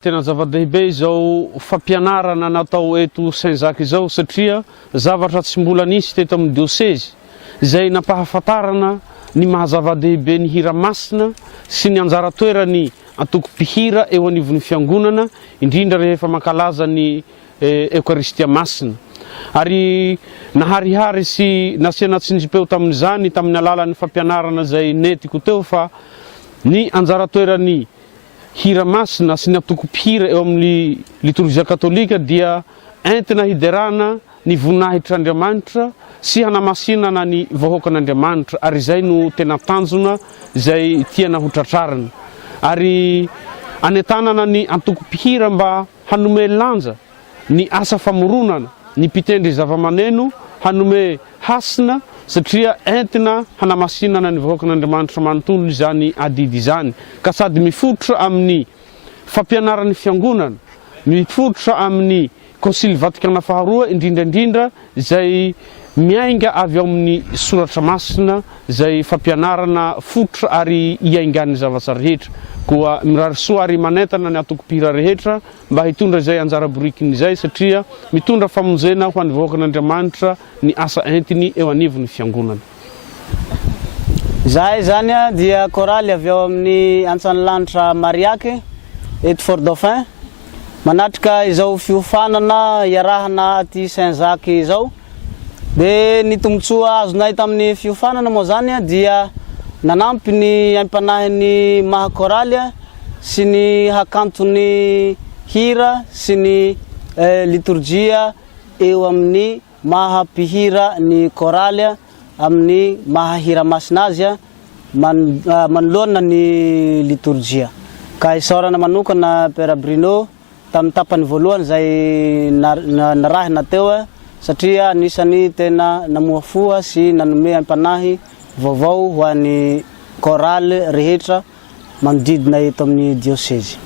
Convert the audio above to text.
Tena zava-dehibe izao fampianarana natao eto Saint-Jacques izao satria zavatra tsy mbola nisy teto amin'ny diocèse izay nampahafantarana ny mahazava-dehibe ny hira masina sy ny anjara toerany antoko-pihira eo anivon'ny fiangonana indrindra rehefa mankalaza ny Eukaristia masina. Ary naharihary sy nasiana tsinjipeo tamin'izany tamin'ny alalan'ny fampianarana izay netiko teo fa ny anjara toerany hira masina sy ny antoko-pihira eo amin'ny liturgia katolika dia entina hiderana ny voninahitran'Andriamanitra sy hanamasinana ny vahoakan'Andriamanitra ary izay no tena tanjona izay tiana ho tratrarina. Ary anetanana ny antoko-pihira mba hanome lanja ny asa famoronana ny mpitendry zava-maneno hanome hasina satria entina hanamasinana ny vahoakan'Andriamanitra manontolo izany adidy izany ka sady mifototra amin'ny fampianaran'ny fiangonana, mifototra amin'ny Konsily Vatikana faharoa indrindra izay miainga avy ao amin'ny soratra masina izay fampianarana fototra ary iaingan'ny zavatra rehetra. Koa mirary soa ary manentana ny antoko-pihira rehetra mba hitondra izay anjara borikiny izay satria mitondra famonjena ho an'ny vahoakan'Andriamanitra ny asa entiny eo anivon'ny fiangonana. Zahay zany dia koraly avy ao amin'ny Antsahalanitra Mariaky eto Fort-Dauphin manatrika izao fiofanana iarahana aty Saint-Jacques izao. De ny tombotsoa azonay tamin'ny fiofanana moa zany dia nanampy ny aim-panahin'ny maha-koraly sy ny hakantony hira sy ny liturgia eo amin'ny maha-pihira ny koraly amin'ny maha-hira masina azy manoloana ny liturgia. Ka isaorana manokana Père Bruno tamin'ny tapany voalohany zay narahina teo satria anisany tena namoafoha sy nanome aim-panahy vaovao ho an'ny koraly rehetra manodidina eto amin'ny diocèse.